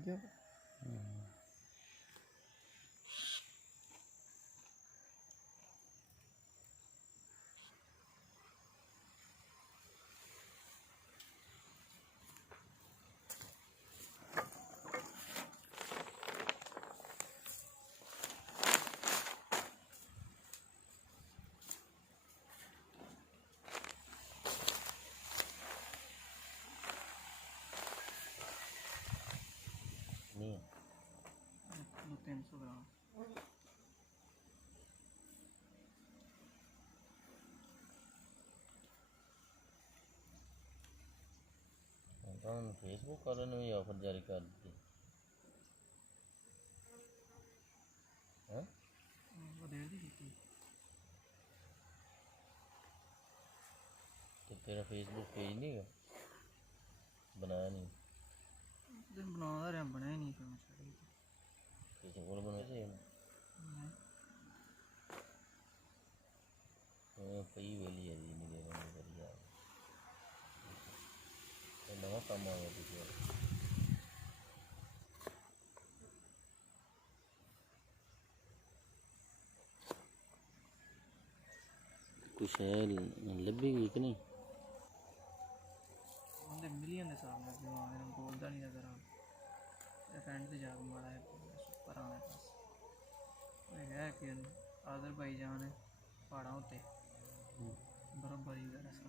लग गया। नहीं 300 ग्राम। फेसबुक वालों ने भी ऑफर जारी कर दी। वो दे दी थी। तो तेरा फेसबुक पेज नहीं है, बनाया नहीं? दिन बनाना रहा, बनाया नहीं फिर मैं छड़ दी। किसी को बना चाहिए पई वेली है जी, नहीं दे रहा करी यार, नवा काम आ गया तुझे। कुछ है लभेगी कि नहीं? उनके मिलियन के हिसाब में जो आने बोलता नहीं नजर आ फ्रेंड से जाकर मारा है पर आने पास है कि अज़रबैजान है पहाड़ा होते बर्फबारी वगैरह सब।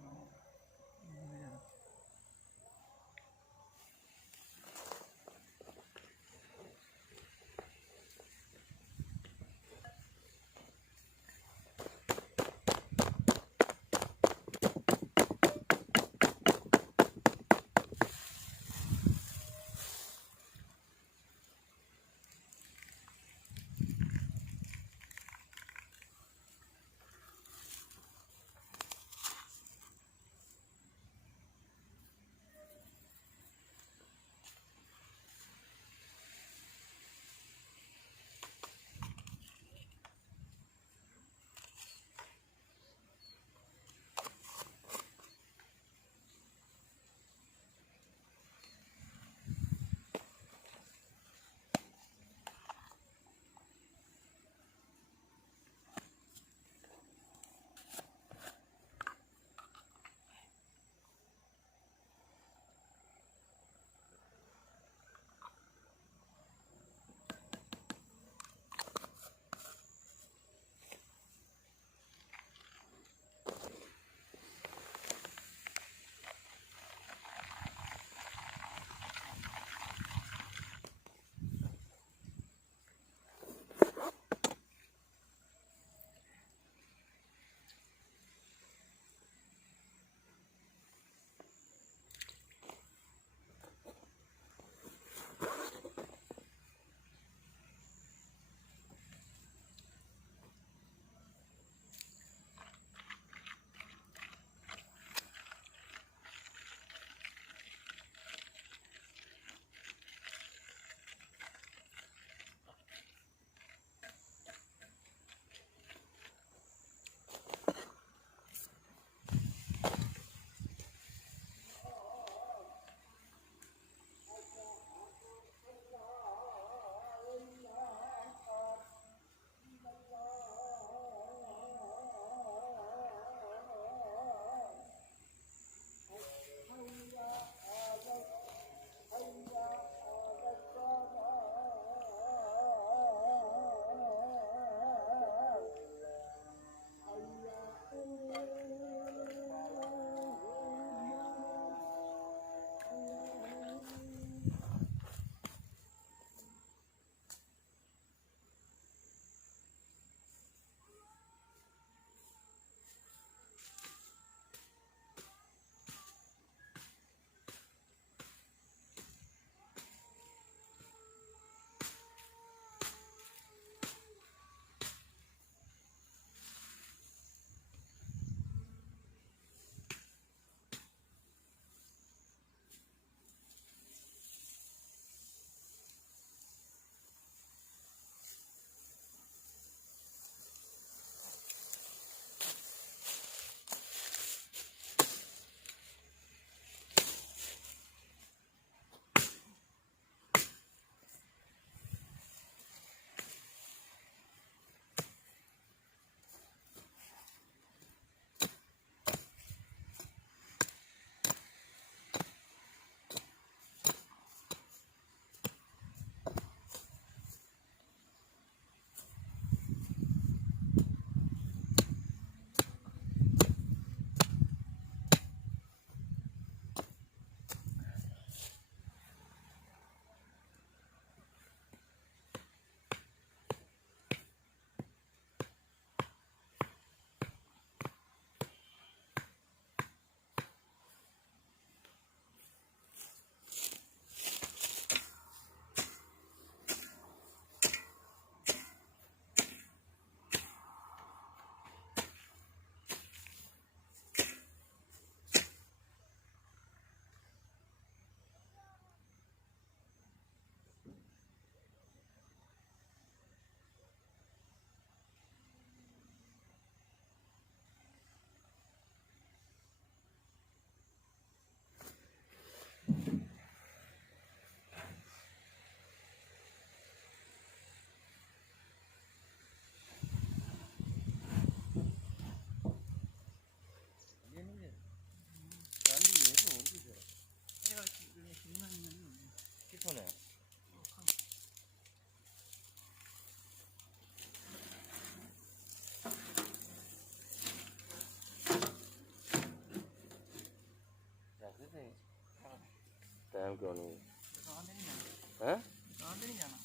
टाइम क्यों नहीं दुकान पे नहीं जाना, है? दुकान पे नहीं जाना।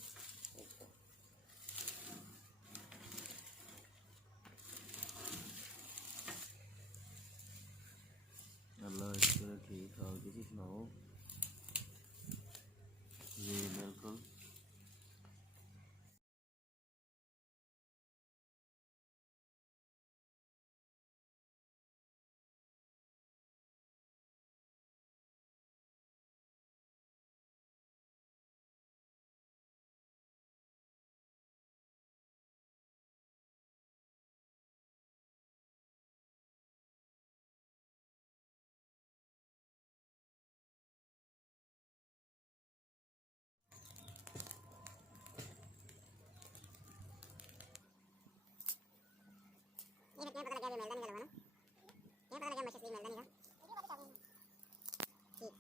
अल्लाह इसके ठीक ठाक जी सुनाओ जी बिल्कुल। ये पता लगा भी मिलता नहीं चलो ना, ये पता लगा मैसेज भी मिलता नहीं था। ठीक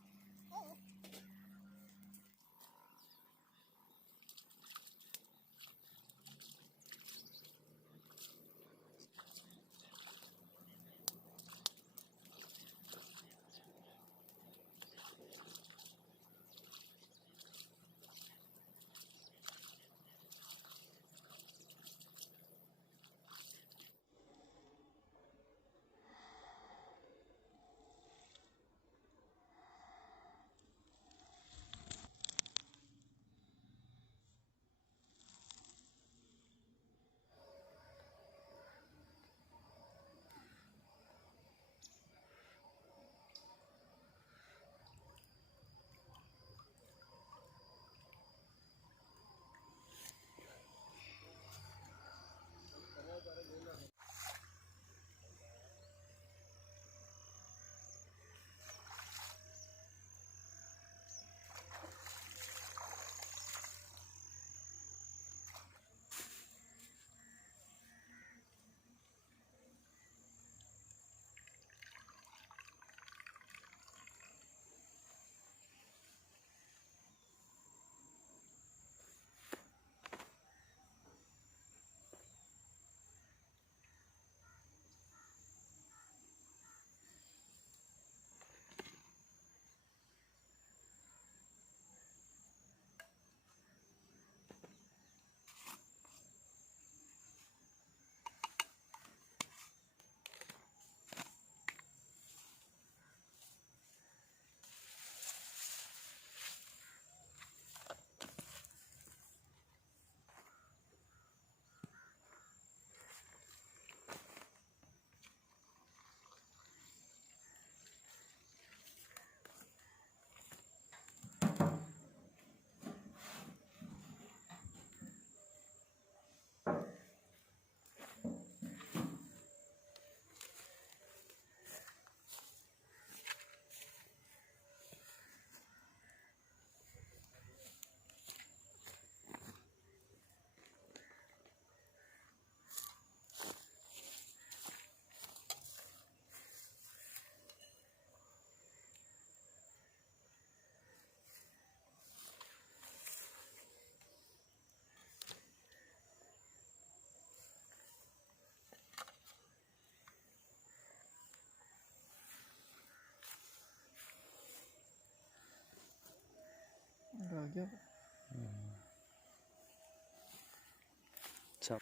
गल गया। अच्छा